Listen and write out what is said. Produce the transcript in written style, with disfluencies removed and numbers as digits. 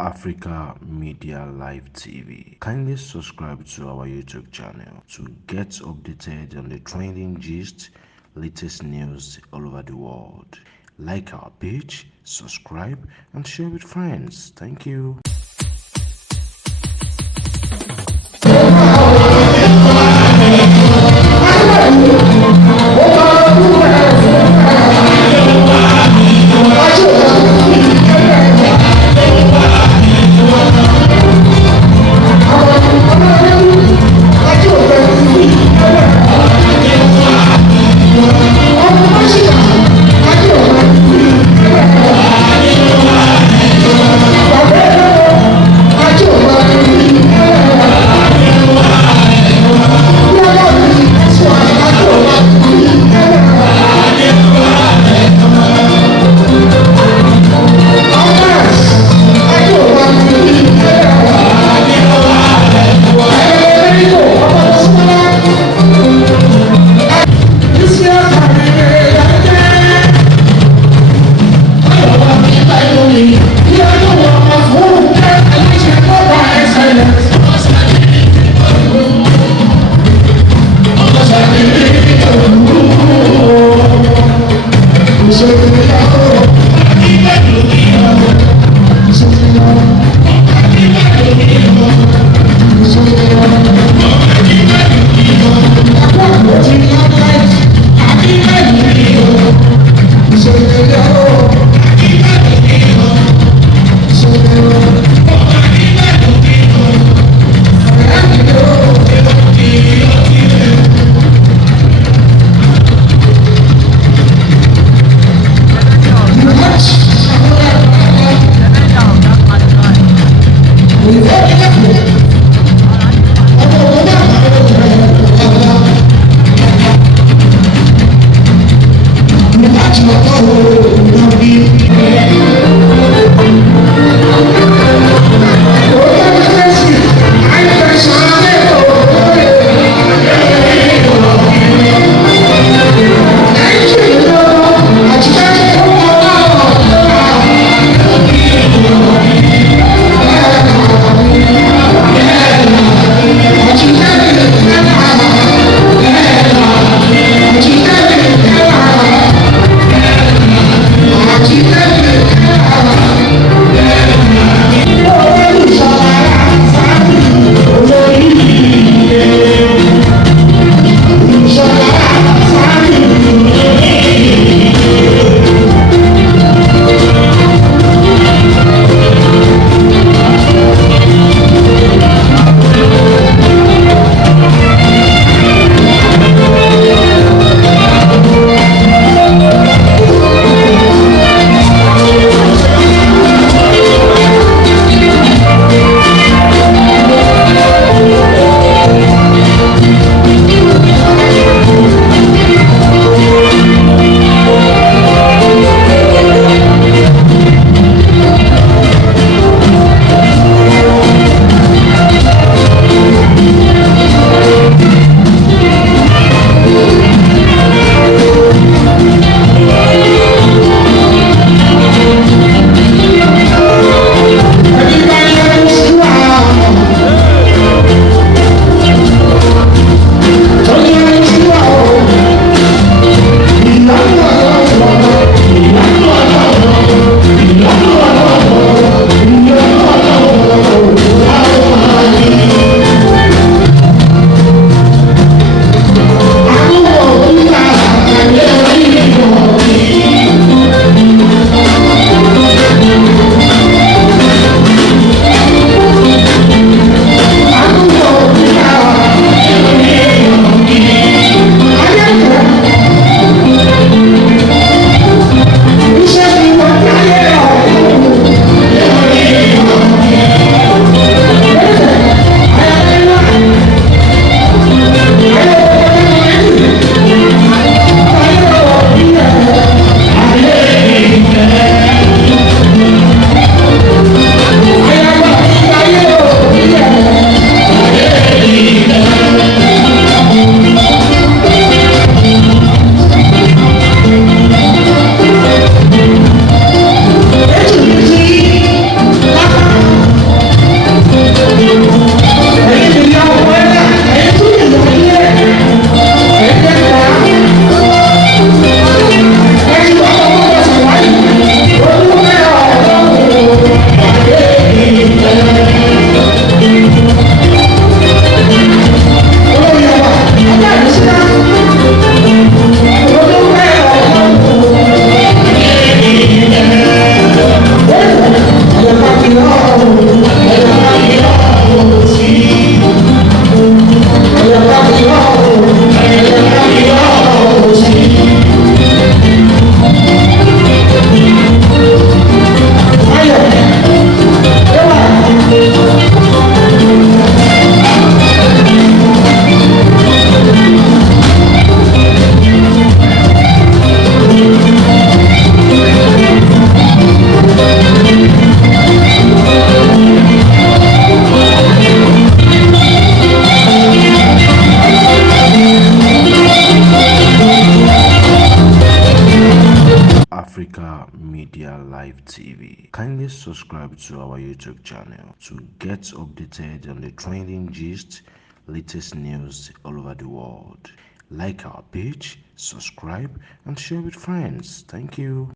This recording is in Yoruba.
Africa Media Live TV. Kindly subscribe to our YouTube channel to get updated on the trending gist, latest news all over the world. Like our page, subscribe, and share with friends. Thank you. She Africa Media Live TV. Kindly subscribe to our YouTube channel to get updated on the trending gist, latest news all over the world. Like our page, subscribe, and share with friends. Thank you.